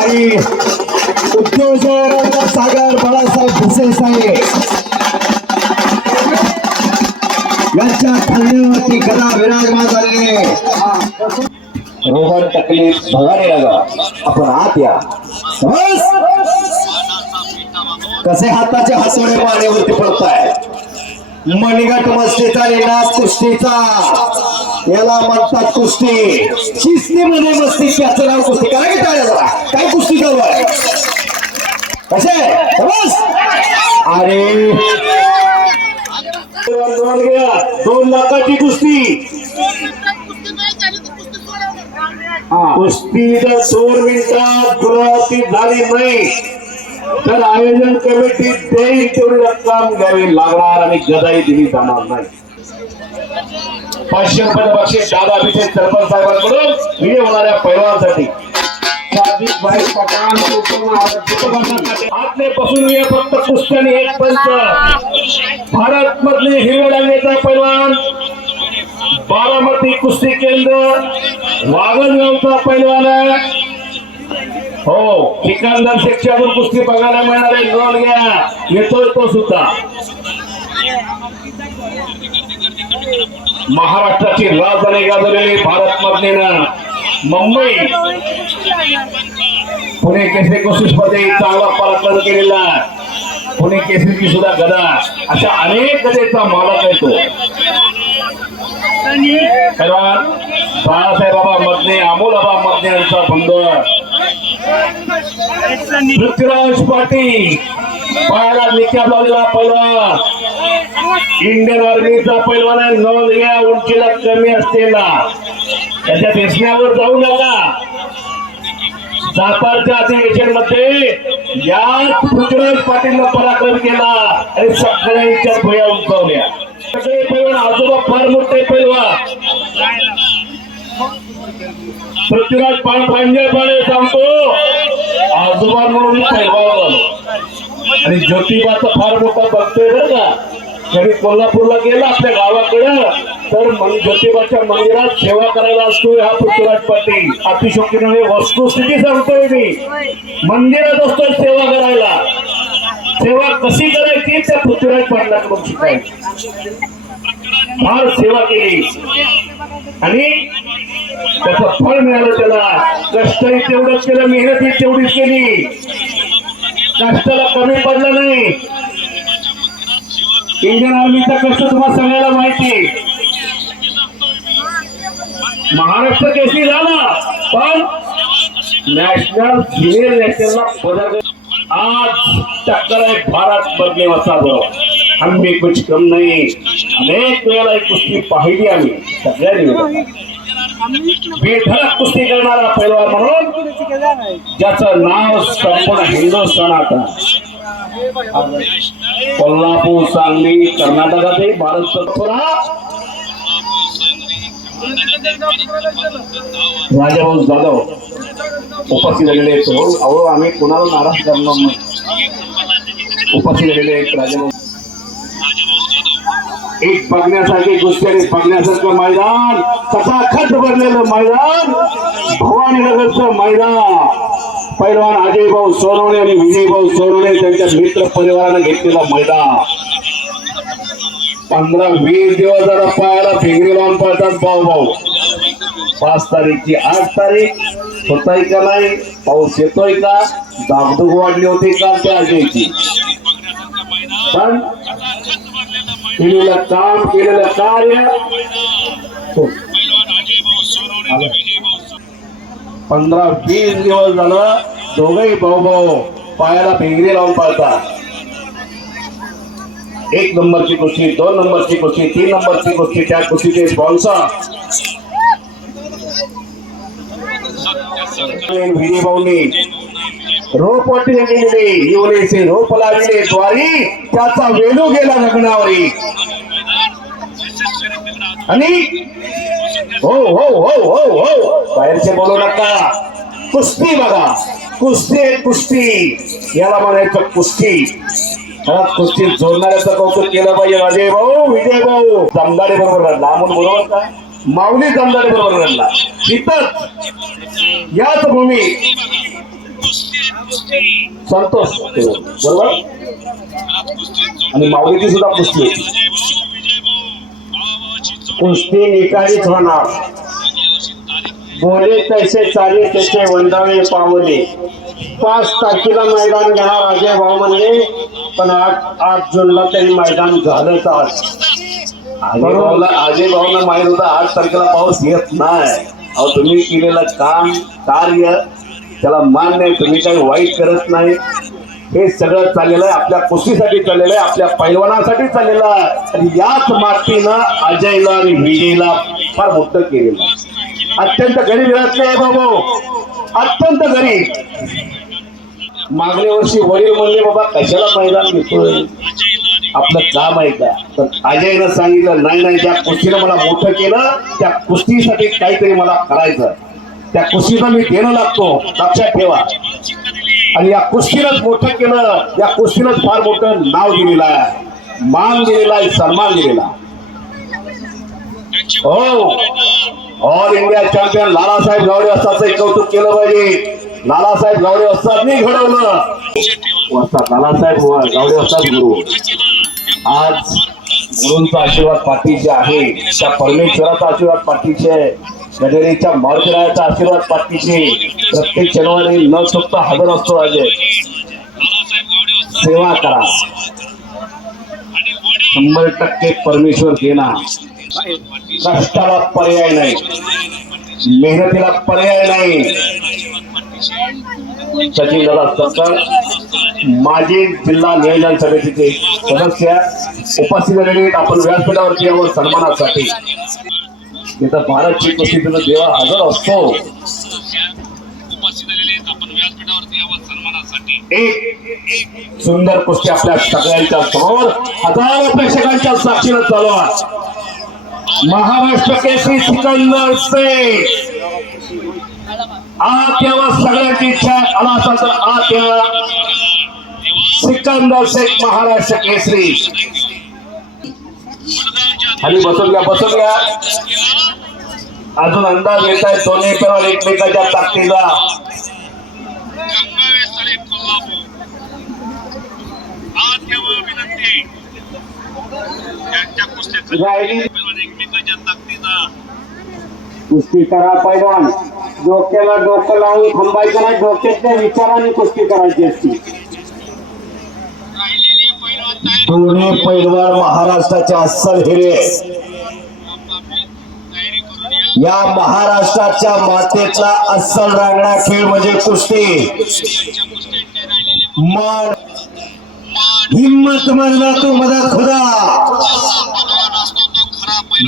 आणि शहराचा सागर बाळासाहेब भुसे साहेब यांच्या खांद्यावरती गदा विराजमान रोहन टकले कसे हसवणे मणिगट मस्तीचा याला म्हणतात कुस्ती. शिस्तीमध्ये म्हणजे मस्ती. त्याचं नाव कुस्ती. काय की काय कुस्ती चालू आहे? कसे? बस अरे. दोन लाखाची कुस्ती. कुस्ती जर दोन मिनिटात दुरावती झाली नाही. तर आयोजन कमिटी देईल तेवढी रक्कम द्यावी लागणार आणि गदाई दिली जाणार नाही. पाचशे रुपयाचं बक्षीस दादा अभिषेक सरपंच साहेबांकडून विजय होणाऱ्या पैलवानसाठी. आतले पासून ये फक्त कुस्ती आणि एक पंच. भारत मधले हिरवे लागण्याचा पैलवान बारामती कुस्ती केंद्र वागणगावचा पैलवान आहे. हो ठिकाणदार शिक्षावर कुस्ती बघायला मिळणार आहे. नोंद घ्या. येतोय तो सुद्धा. महाराष्ट्राची राजधानी गाजवलेली भारत मधलीनं मुंबई. पुणे केसरी कुस्ती स्पर्धे चांगला पराक्रम केलेला. पुणे केसरीची सुद्धा गदा. अशा अनेक गदेचा मालक येतो बाळासाहेबाबा बाळासाहेब बाबा मधने अमोल बाबा मधने यांचा बंद. पृथ्वीराज पाटील. पाहायला निक्या लावलेला पैलवान इंडियन आर्मीचा पैलवान आहे. नोंद घ्या. उंचीला कमी असलेला. त्याच्या दिसण्यावर जाऊ नका. सातारच्या अधिवेशनमध्ये याच पृथ्वीराज पाटीलला पराक्रम केला. आणि सगळ्यांच्या भया उंचावल्या. सगळे पैलवान आजोबा फार मोठे पैलवान. पृथ्वीराज पाण पांजे पाणे सांगतो आजोबा म्हणून पैलवान झालो. आणि ज्योतिबाचा फार मोठा बघतोय बरं का. कधी कोल्हापूरला गेला आपल्या गावाकडं. तर ज्योतिबाच्या मंदिरात सेवा करायला असतोय हा पृथ्वीराज पाटील. अतिशोक्तीने वस्तुस्थिती सांगतोय मी. मंदिरात असतोय सेवा करायला. सेवा कशी करायची? त्या पृथ्वीराज पाटलाकडून शिकायची फार सेवा केली. आणि त्याचं फळ मिळालं त्याला. कष्टही तेवढंच केलं मेहनतही तेवढीच केली. कष्टाला कमी पडलं नाही. इंडियन आर्मीचा कष्ट तुम्हाला सगळ्याला माहिती महाराष्ट्र केसरी झाला पण नॅशनल सिनियर नॅशनलला पदक आज टक्कर आहे भारत बदले वसाबरोबर आम्ही कुछ कम नाही. अनेक वेळेला ही कुस्ती पाहिली आम्ही सगळ्यांनी. मी बेधडक कुस्ती करणारा पैलवान म्हणून ज्याचं नाव संपूर्ण हिंदुस्थानात कोल्हापूर सांगली कर्नाटकातील भारत सत्पुरा राजाभाऊ जाधव उपस्थित झालेले आहेत. अहो आम्ही कुणाला नाराज करणार नाही. उपस्थित झालेले आहेत राजाभाऊ. एक बघण्यासारखी गोष्टी बघण्यासारखं मैदान. खत भरलेलं मैदान. भवानीनगरचं मैदान. पैलवान अजय भाऊ सोनवणे आणि विजय भाऊ सोनवणे त्यांच्या मित्र परिवारानं घेतलेलं मैदान. पंधरा वीस दिवस जरा पायाला फेगरी लावून पळतात भाऊ भाऊ. पाच तारीखची आठ तारीख. होताय का नाही? पाऊस येतोय का? धाकधूक वाढली होती का त्या अजयची पण केलेलं काम केलेलं कार्य. हो. पंधरा वीस दिवस झालं दोघही भाऊ भाऊ पायाला भिंगरी लावून पाळतात. एक नंबरची कुस्ती दोन नंबरची कुस्ती तीन नंबरची कुस्ती त्या कुस्तीचे स्पॉन्सर विजय रोप वाटले गेलेले येवलेचे रोप लागले द्वारी त्याचा वेणू गेला लग्नावरी आणि हो हो हो हो हो बाहेरचे बोलू नका कुस्ती बघा कुस्ती कुस्ती याला म्हणायचं कुस्ती कुस्ती जोडणाऱ्याचं कौतुक केलं पाहिजे अजय भाऊ विजय भाऊ जमदाडे बरोबर लांबून बरोबर का माऊली जमदाडे बरोबर घडला तिथं याच भूमी. संतोष. बरोबर? आणि माऊलीची सुद्धा कुस्ती होती कुस्ती निकालीच होणार. बोले तैसे चाले त्याचे वंदावे पावले. पाच तारखेला मैदान घेणार अजय भाऊ म्हणले पण आठ आठ जूनला तरी मैदान झालंच आज. अजय भाऊला अजय माहीत होता आठ तारखेला पाऊस येत नाही. अहो तुम्ही केलेलं काम कार्य त्याला मान्य आहे तुम्ही काही वाईट करत नाही. हे सगळं चाललेलं आहे आपल्या कुस्तीसाठी चाललेलं आहे आपल्या पैलवानासाठी चाललेलं आहे. आणि याच मातीनं अजयला आणि विजयला फार मोठं केलेलं अत्यंत गरीब घरातले आहे बाबू. अत्यंत गरीब. मागल्या वर्षी वडील म्हणले बाबा कशाला मैदान घेतोय? आपलं काम आहे का? तर अजयनं सांगितलं नाही नाही त्या कुस्तीनं मला मोठं केलं त्या कुस्तीसाठी काहीतरी मला करायचं. त्या कुस्तीला मी देणं लागतो लक्षात ठेवा. आणि या कुस्तीनंच मोठं केलं या कुस्तीनंच फार मोठं नाव दिलेलं आहे. मान दिलेला आहे सन्मान दिलेला हो. All India champion Lalasaheb Gawade असताचं कौतुक केलं पाहिजे. लालासाहेब गावडे असतानी घडवलं. वाजता लालासाहेब गावडे असतात गुरु. आज गुरूंचा आशीर्वाद पाठीचे आहे. त्या परमेश्वराचा आशीर्वाद पाठीचे आहे. गणेरीच्या मारुतीरायाचा आशीर्वाद पाठीचे प्रत्येक शनिवारी न चुकता हजर असतो राजे. सेवा करा. शंभर टक्के परमेश्वर देणार. कष्टाला पर्याय नाही. मेहनतीला पर्याय नाही. सचिन दादा सत्तर माजी जिल्हा नियोजन समितीचे सदस्य. उपस्थित झालेले. आपण व्यासपीठावरती यावर सन्मानासाठी. तिथं भारतची कुस्ती तिथं देवा हजर असतो. एक सुंदर कुस्ती आपल्या सगळ्यांच्या समोर. हजारो प्रेक्षकांच्या साक्षीनं चालू आहे. महाराष्ट्र केसरी सिकंदर से आत यावं सगळ्यांची इच्छा. आला असाल तर यावं सिकंदर शेख महाराष्ट्र केसरी. खाली बसून घ्या बसून घ्या अजून अंदाज येत आहे. दोन्ही पेवर एकमेकाच्या ताकदीला. राहिली. कुस्ती करा पैलवान. डोक्याला डोकं लावून थांबायचं नाही डोक्यातल्या विचाराने कुस्ती करायची असती. पूर्ण पैलवान महाराष्ट्राचे अस्सल हिरे. या महाराष्ट्राच्या मातेचा अस्सल रांगडा खेळ म्हणजे कुस्ती. मन हिम्मत मधला तो मदा खुदा.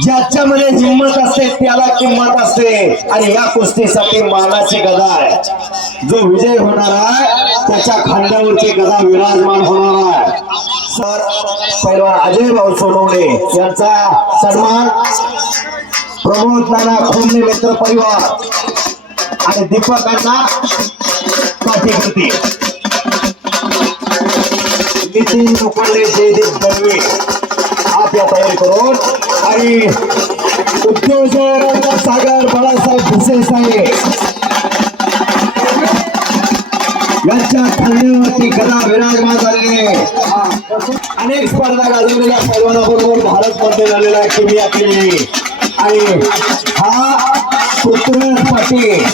ज्याच्यामध्ये हिंमत असते त्याला किंमत असते. आणि या कुस्तीसाठी मानाची गदा आहे. जो विजय होणार आहे त्याच्या खांद्यावरची गदा विराजमान होणार आहे. सर पहिला अजय भाऊ सोनवणे यांचा सन्मान. प्रमोद नाना खुमने मित्र परिवार. आणि दीपक अण्णा पाठीकृती नितीन लोखंडे जयदीप दळवे. आपल्या तयारी करून आणि उद्योजक सागर बाळासाहेब भुसे साहेब. यांच्या खांद्यावरती कदा विराजमान झालेले अनेक स्पर्धा गाजवलेल्या पैलवानाबरोबर भारत मध्ये झालेला आहे किमिया केली आणि हा पुत्र पाटील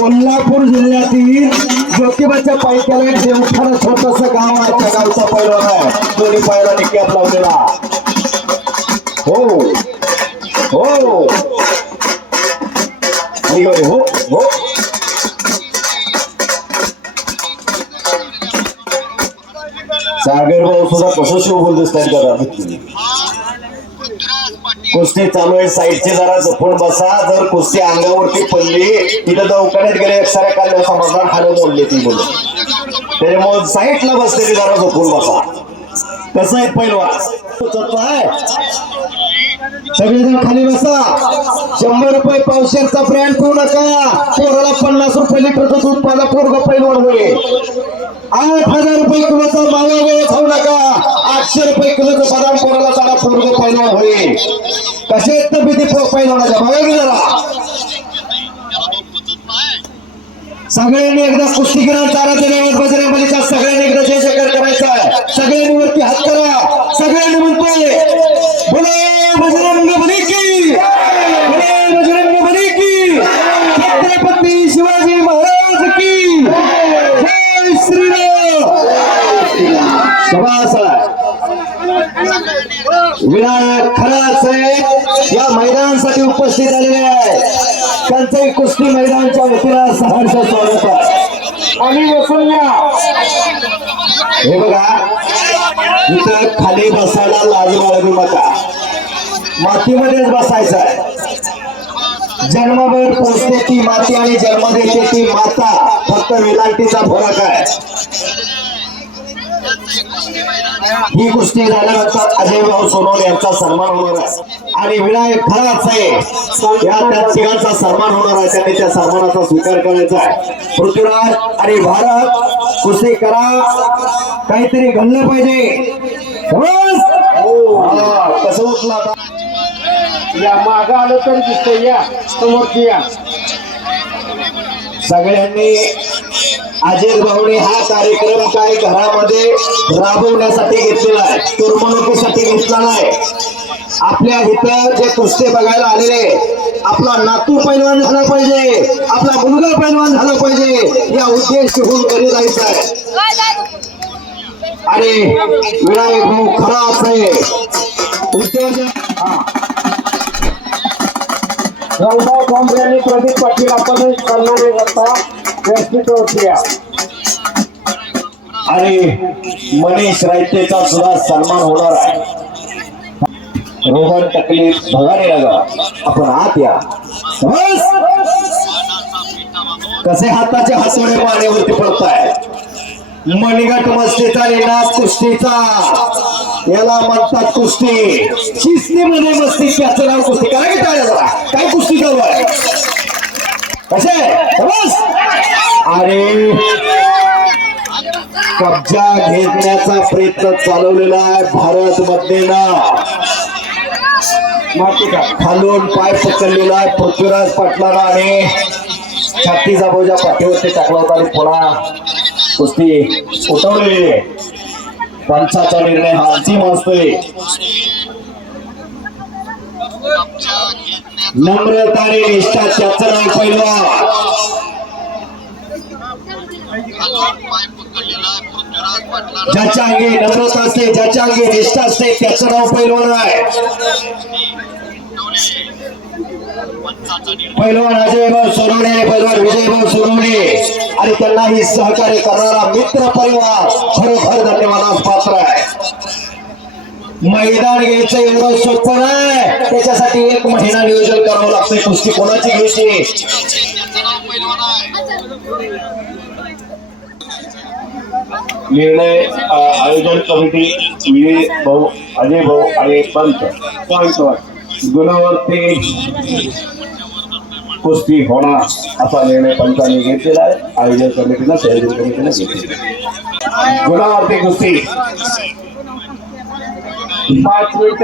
कोल्हापूर जिल्ह्यातील ज्योतिबाच्या पायथ्याला देवठाण छोटस गाव आहे त्या गावचा पैलवान आहे दोन्ही पैलवानी कॅप लावलेला हो हो। हो हो। सागर भाऊ सुद्धा कसं शिव बोलतोस त्यांच्या कुस्ती चालू आहे. साईडची जरा जपून बसा. जर कुस्ती अंगावरती पडली तिथं दवाखान्यात गेले एक्सरे काढले समजणार खाली बोलले ती बोल त्याच्यामुळे साईडला बसलेली जरा जपून बसा. कसं आहे पहिलवान सगळेजण खाली बसा. शंभर रुपये पावशेरचा ब्रँड ठेवू नका. पोराला पन्नास रुपये लिटरचं दूध पाला पोरग पैलवान होईल. आठ हजार रुपये किलोचा मावा वेळ खाऊ नका. आठशे रुपये किलोचं बदाम कोणाला सारा पोरग पैलवान होईल. कसे आहेत भीती पैलवानाच्या बघा की जरा. सगळ्यांनी एकदा कुस्तीगिरांचा आराध्य दैवत बजरंग बलीचा सगळ्यांनी एकदा जय जयकार करायचा आहे. सगळ्यांनी वरती हात करा. सगळ्यांनी म्हणतोय बोलो बजरंग बली की बोलो बजरंग बली की छत्रपती शिवाजी महाराज की जय श्रीराम शबास विनायक खराच या मैदानासाठी उपस्थित झालेले आहे त्यांचंही कुस्ती मैदानच्या वतीला सहर्ष स्वागत आहे. आणि बसून घ्या हे बघा. इथं खाली बसायला लाज बाळगू नका. मातीमध्येच बसायचं आहे. जन्मभर पोचते ती माती आणि जन्म देते ती माता. फक्त विलांटीचा फरक आहे ही कुस्ती झाल्यानंतर अजय भाऊ सोनवणे यांचा सन्मान होणार आहे. आणि विनायक खराच आहे या त्या तिघांचा सन्मान होणार आहे. त्यांनी त्या सन्मानाचा स्वीकार करायचा आहे. पृथ्वीराज आणि भारत कुस्ती करा. काहीतरी घडलं पाहिजे? हा, कसं उठला आता? या मागं आलं तर दिसतंय या. समोरची या. सगळ्यांनी अजित भाऊने हा कार्यक्रम काय घरामध्ये राबवण्यासाठी घेतलेला आहे? करमणुकीसाठी घेतला नाही. आपल्या इथं जे कुस्ते बघायला आलेले आपला नातू पैलवान झाला पाहिजे आपला मुलगा पैलवान झाला पाहिजे या उद्देश घेऊन घरी जायचं आहे. आणि विनायक भाऊ खरा असे. उद्योजक हा. रामभाऊ भोंबरे आणि प्रदीप पाटील आपण सन्मानित करता व्यवस्थित ओळखूया. आणि मनीष रायतेचा सुद्धा सन्मान होणार आहे. रोहन टकली भगाने लागा आपण आत या. कसे हाताचे हसवणे पाण्यावरती पडताय? मणिगट मस्तीचा लेणार कुस्तीचा. याला म्हणतात कुस्ती. शिस्तीमध्ये म्हणजे मस्ती. त्याचं नाव कुस्ती. काय की काय कुस्ती चालू आहे? कसे? बस अरे कब्जा घेण्याचा प्रयत्न चालवलेला आहे भारत मधलेला खालून पाय पकडलेला आहे पृथ्वीराज पाटलाला आणि छातीचा बोजा पाठीवरती टाकला होता आणि पुन्हा कुस्ती उठवलेली आहे. पंचाचा निर्णय हा अंतिम असतोय. नम्रता निष्ठा त्याच नाव पहिलं ज्याच्या अंगी नम्रता असते ज्याच्या अंगी निष्ठा असते त्याचं नाव पैलवान आहे. पैलवान अजय भाऊ सोनवणे पैलवान विजय भाऊ सोनवणे. आणि त्यांना ही सहकार्य करणारा मित्र परिवार खरोखर धन्यवादास पात्र आहे. मैदान घ्यायचं एवढं सोपं नाही. त्याच्यासाठी एक महिना नियोजन करावं लागतंय. कुस्ती कोणाची घ्यायची? निर्णय आयोजन कमिटी विजय भाऊ अजय भाऊ आणि पंत. गुणावरती कुस्ती होणार असा निर्णय पंचाने घेतलेला आहे. आयोजन कमिटीनं संयोजन कमिटीनं घेतलेला गुणावरती कुस्ती. पाच मिनिट.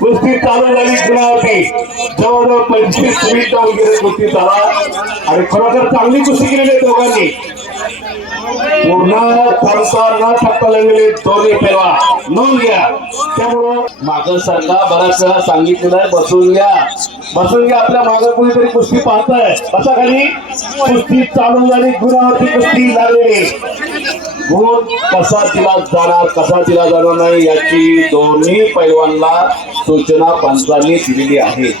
कुस्ती चालू झाली गुणावरती जवळजवळ पंचवीस मिनिटं वगैरे कुस्ती चाला. आणि खरोखर चांगली कुस्ती केलेली आहे दोघांनी. पूर्ण थरसा न ठप्पा लागलेले दोन्ही पेवा नोंद घ्या. त्यामुळं मागं सरला बराच वेळा सांगितलेलं आहे बसून घ्या. बसून घ्या आपल्या मागं कुणीतरी कुस्ती पाहताय. बसा खाली. कुस्ती चालू झाली गुणावरती कुस्ती लागलेली. गुण कसा तिला जाणार कसा तिला जाणार नाही याची दोन्ही पैलवानला सूचना पंचांनी दिलेली आहे.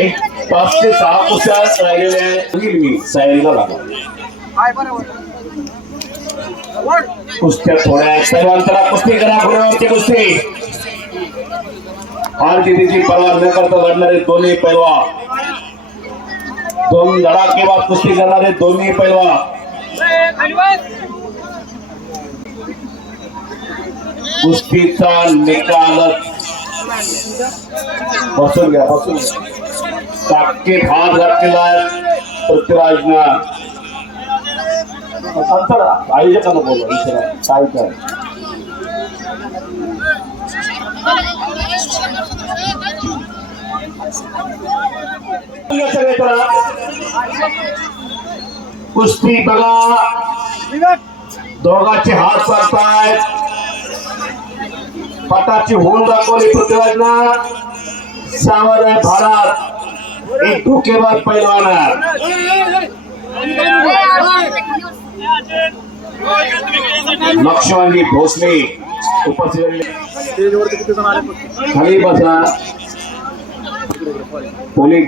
एक पाच ते सहा कुस्त्या राहिलेल्या मी सायरीला लागला. कुस्त्या थोड्या सर्वांतरा कुस्ती करा गुणावरची कुस्ती. हार जितीची पर्वा न करता लढणारे दोन्ही पैलवा. दोन धडाकेबाद कुस्ती करणारे दोन्ही पैलवा. कुस्तीचा निकाल. बसून घ्या बसून घ्या. टाकेत हात घातलेला आहे पृथ्वीराजनं. विचारा काय काय कुस्ती बघा. दोघांचे हात चालतायत. पटाची होल दाखवली पृथ्वीराजना सावधान भारत एक धोकेबाज पैलवाना. आहे. लक्ष्मणजी भोसले उपस्थित. खाली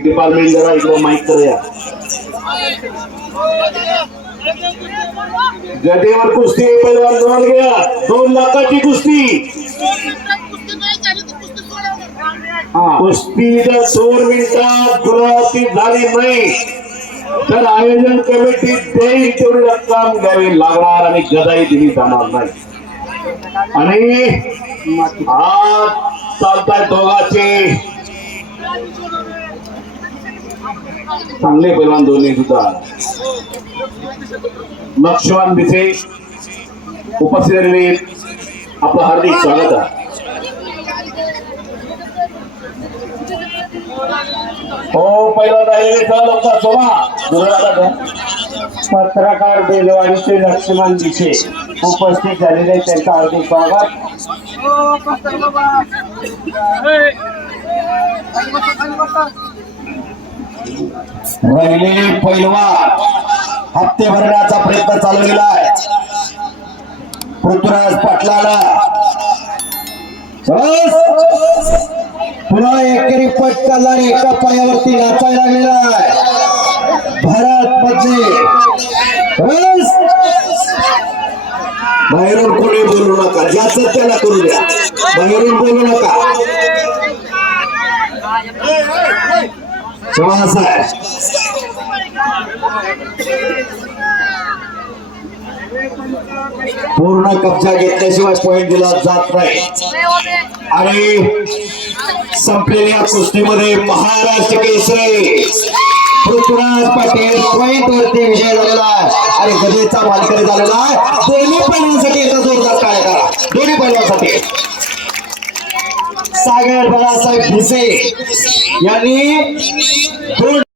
डिपार्टमेंट जरा इकडं माहीत करूया गदेवर कुस्ती लाखाची कुस्ती कुस्ती तर आयोजन कमिटी देईल तेवढी रक्कम द्यावी लागणार आणि गदाई दिली जाणार नाही. आणि आज चालताय दोघाचे. चांगले पैलवान दोन्ही सुद्धा. लक्ष्मण बिसे उपस्थित आपलं हार्दिक स्वागत आहे. हो पहिला राहिलेले सह लोक सोमा पत्रकार बेलवाडीचे लक्ष्मण दिशे उपस्थित झालेले त्यांचं हार्दिक स्वागत. राहिलेले पैलवान हप्ते भरण्याचा प्रयत्न चालवलेला आहे. पृथ्वीराज पाटलाला. पुन्हा एकेरी पटकाला आणि एका पायावरती नाचायला लागलेला आहे भारत म्हणजे बाहेरून कोणी बोलू नका. ज्याचं त्याला करू द्या. बाहेरून बोलू नका. श्वास आहे पूर्ण कब्जा घेतल्याशिवाय पॉईंट दिला जात नाही. आणि संपलेल्या कुस्तीमध्ये महाराष्ट्र केसरी पृथ्वीराज पाटील पॉईंट वरती विजय झालेला आणि गजेचा मालकरी झालेला दोन्ही पैलवांसाठी एकदा जोरदार काय करा दोन्ही पैलवांसाठी सागर बाळासाहेब भिसे यांनी दोन